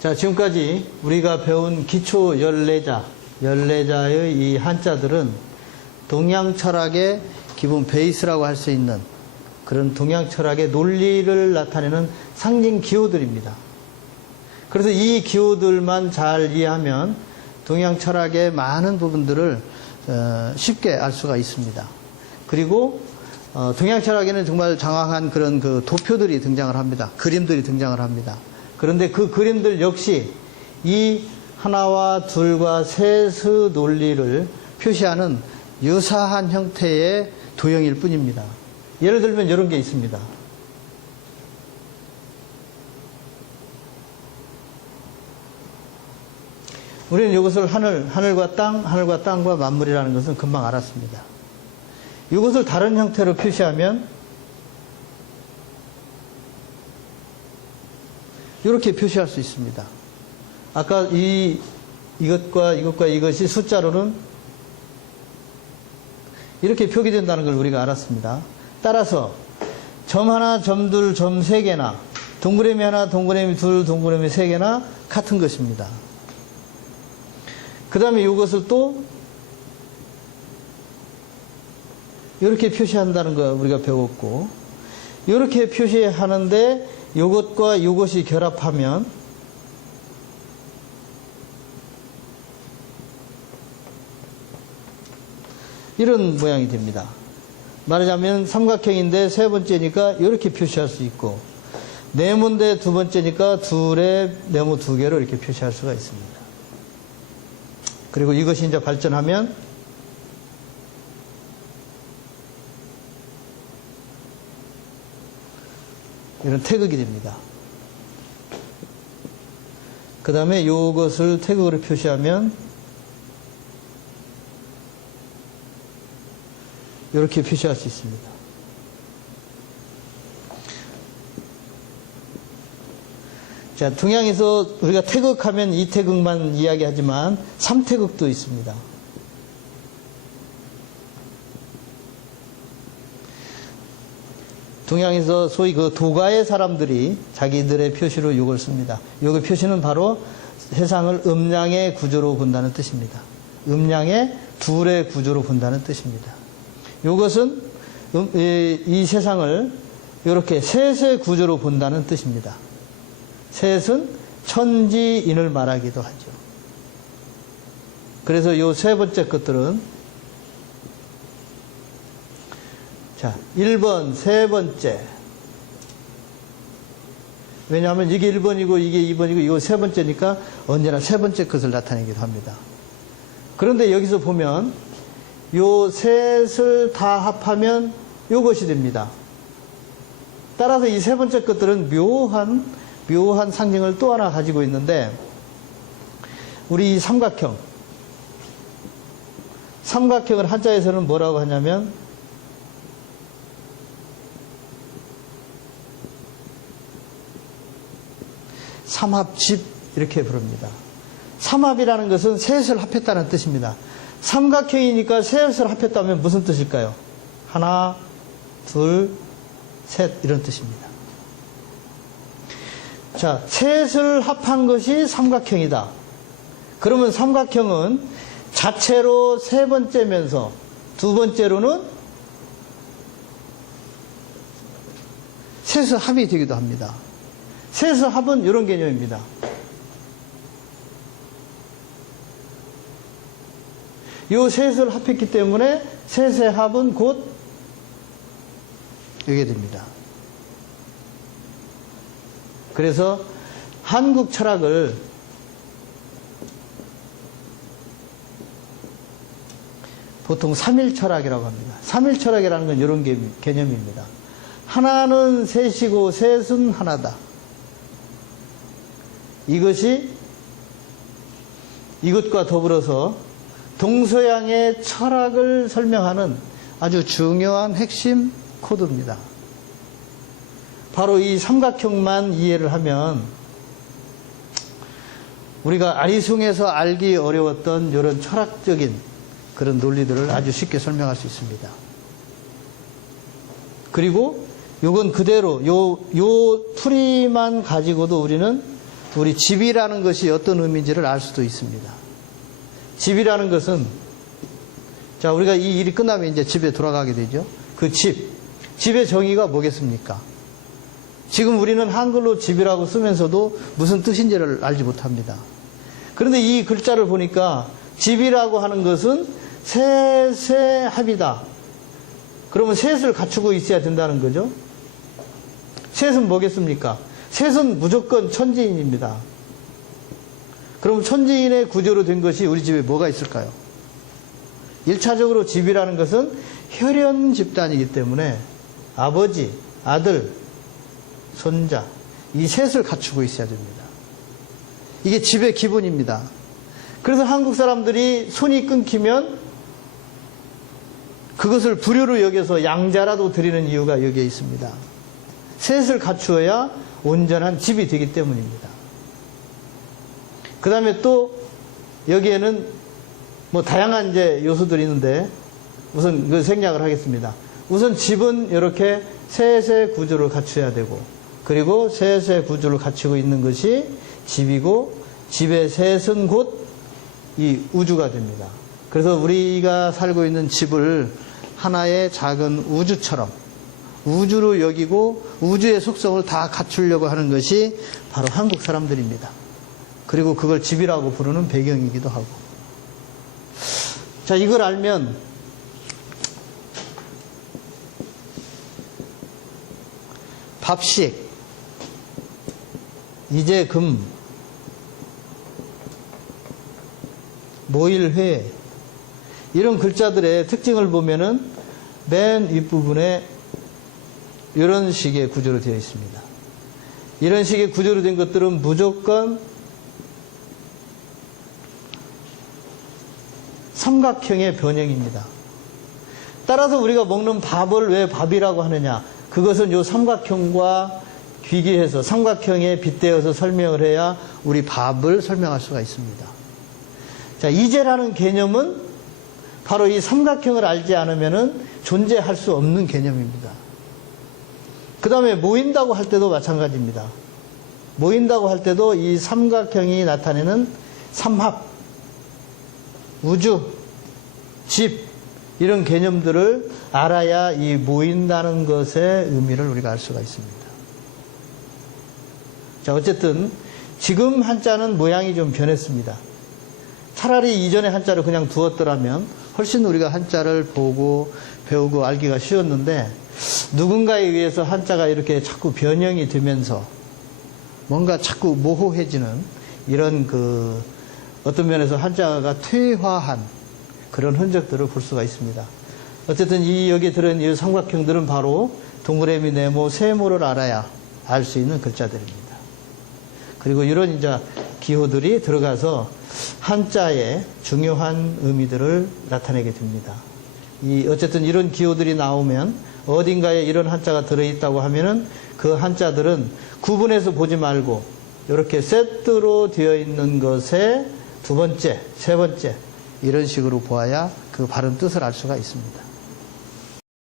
자, 지금까지 우리가 배운 기초 열네자의 이 한자들은 동양 철학의 기본 베이스라고 할 수 있는 그런 동양 철학의 논리를 나타내는 상징 기호들입니다. 그래서 이 기호들만 잘 이해하면 동양 철학의 많은 부분들을 쉽게 알 수가 있습니다. 그리고 동양 철학에는 정말 장황한 그런 그 도표들이 등장을 합니다. 그림들이 등장을 합니다. 그런데 그 그림들 역시 이 하나와 둘과 셋의 논리를 표시하는 유사한 형태의 도형일 뿐입니다. 예를 들면 이런 게 있습니다. 우리는 이것을 하늘과 땅과 만물이라는 것은 금방 알았습니다. 이것을 다른 형태로 표시하면 이렇게 표시할 수 있습니다. 아까 이것과 이것이 숫자로는 이렇게 표기된다는 걸 우리가 알았습니다. 따라서 점 하나, 점 둘, 점 세 개나 동그라미 하나, 동그라미 둘, 동그라미 세 개나 같은 것입니다. 그 다음에 이것을 또 이렇게 표시한다는 거 우리가 배웠고, 이렇게 표시하는데 이것과 이것이 결합하면 이런 모양이 됩니다. 말하자면 삼각형인데 세 번째니까 이렇게 표시할 수 있고, 네모인데 두 번째니까 둘에 네모 두 개로 이렇게 표시할 수가 있습니다. 그리고 이것이 이제 발전하면 이런 태극이 됩니다. 그 다음에 이것을 태극으로 표시하면 이렇게 표시할 수 있습니다. 자, 동양에서 우리가 태극하면 이 태극만 이야기하지만 삼태극도 있습니다. 동양에서 소위 그 도가의 사람들이 자기들의 표시로 이걸 씁니다. 이 표시는 바로 세상을 음양의 구조로 본다는 뜻입니다. 음양의 둘의 구조로 본다는 뜻입니다. 이것은 이 세상을 이렇게 셋의 구조로 본다는 뜻입니다. 셋은 천지인을 말하기도 하죠. 그래서 이 세 번째 것들은, 자, 1번, 세 번째. 왜냐하면 이게 1번이고 이게 2번이고 이거 세 번째니까 언제나 세 번째 것을 나타내기도 합니다. 그런데 여기서 보면 요 셋을 다 합하면 요것이 됩니다. 따라서 이 세 번째 것들은 묘한 상징을 또 하나 가지고 있는데, 우리 이 삼각형을 한자에서는 뭐라고 하냐면 삼합집 이렇게 부릅니다. 삼합이라는 것은 셋을 합했다는 뜻입니다. 삼각형이니까 셋을 합했다면 무슨 뜻일까요? 하나, 둘, 셋 이런 뜻입니다. 자, 셋을 합한 것이 삼각형이다. 그러면 삼각형은 자체로 세 번째면서 두 번째로는 셋의 합이 되기도 합니다. 셋의 합은 이런 개념입니다. 이 셋을 합했기 때문에 셋의 합은 곧 이게 됩니다. 그래서 한국 철학을 보통 삼일철학이라고 합니다. 삼일철학이라는 건 이런 개념입니다. 하나는 셋이고 셋은 하나다. 이것이 이것과 더불어서 동서양의 철학을 설명하는 아주 중요한 핵심 코드입니다. 바로 이 삼각형만 이해를 하면 우리가 아리송에서 알기 어려웠던 이런 철학적인 그런 논리들을 아주 쉽게 설명할 수 있습니다. 그리고 요건 그대로 요 풀이만 가지고도 우리는 우리 집이라는 것이 어떤 의미인지를 알 수도 있습니다. 집이라는 것은, 자, 우리가 이 일이 끝나면 이제 집에 돌아가게 되죠. 그 집의 정의가 뭐겠습니까? 지금 우리는 한글로 집이라고 쓰면서도 무슨 뜻인지를 알지 못합니다. 그런데 이 글자를 보니까 집이라고 하는 것은 셋의 합이다. 그러면 셋을 갖추고 있어야 된다는 거죠. 셋은 뭐겠습니까? 셋은 무조건 천지인입니다. 그럼 천지인의 구조로 된 것이 우리 집에 뭐가 있을까요? 1차적으로 집이라는 것은 혈연 집단이기 때문에 아버지, 아들, 손자, 이 셋을 갖추고 있어야 됩니다. 이게 집의 기본입니다. 그래서 한국 사람들이 손이 끊기면 그것을 불효로 여겨서 양자라도 드리는 이유가 여기에 있습니다. 셋을 갖추어야 온전한 집이 되기 때문입니다. 그 다음에 또 여기에는 뭐 다양한 이제 요소들이 있는데 우선 그 생략을 하겠습니다. 우선 집은 이렇게 셋의 구조를 갖춰야 되고, 그리고 셋의 구조를 갖추고 있는 것이 집이고, 집의 셋은 곧 이 우주가 됩니다. 그래서 우리가 살고 있는 집을 하나의 작은 우주처럼 우주로 여기고 우주의 속성을 다 갖추려고 하는 것이 바로 한국 사람들입니다. 그리고 그걸 집이라고 부르는 배경이기도 하고. 자, 이걸 알면 밥식, 이재금, 모일회, 이런 글자들의 특징을 보면은 맨 윗부분에 이런 식의 구조로 되어 있습니다. 이런 식의 구조로 된 것들은 무조건 삼각형의 변형입니다. 따라서 우리가 먹는 밥을 왜 밥이라고 하느냐? 그것은 이 삼각형과 귀기해서 삼각형에 빗대어서 설명을 해야 우리 밥을 설명할 수가 있습니다. 자, 이제라는 개념은 바로 이 삼각형을 알지 않으면 존재할 수 없는 개념입니다. 그 다음에 모인다고 할 때도 마찬가지입니다. 모인다고 할 때도 이 삼각형이 나타내는 삼합, 우주, 집, 이런 개념들을 알아야 이 모인다는 것의 의미를 우리가 알 수가 있습니다. 자, 어쨌든 지금 한자는 모양이 좀 변했습니다. 차라리 이전의 한자를 그냥 두었더라면 훨씬 우리가 한자를 보고 배우고 알기가 쉬웠는데, 누군가에 의해서 한자가 이렇게 자꾸 변형이 되면서 뭔가 자꾸 모호해지는 이런 어떤 면에서 한자가 퇴화한 그런 흔적들을 볼 수가 있습니다. 어쨌든 여기에 들은 이 삼각형들은 바로 동그라미, 네모, 세모를 알아야 알 수 있는 글자들입니다. 그리고 이런 이제 기호들이 들어가서 한자의 중요한 의미들을 나타내게 됩니다. 어쨌든 이런 기호들이 나오면 어딘가에 이런 한자가 들어있다고 하면은 그 한자들은 구분해서 보지 말고 이렇게 세트로 되어 있는 것에 두 번째, 세 번째, 이런 식으로 보아야 그 바른 뜻을 알 수가 있습니다.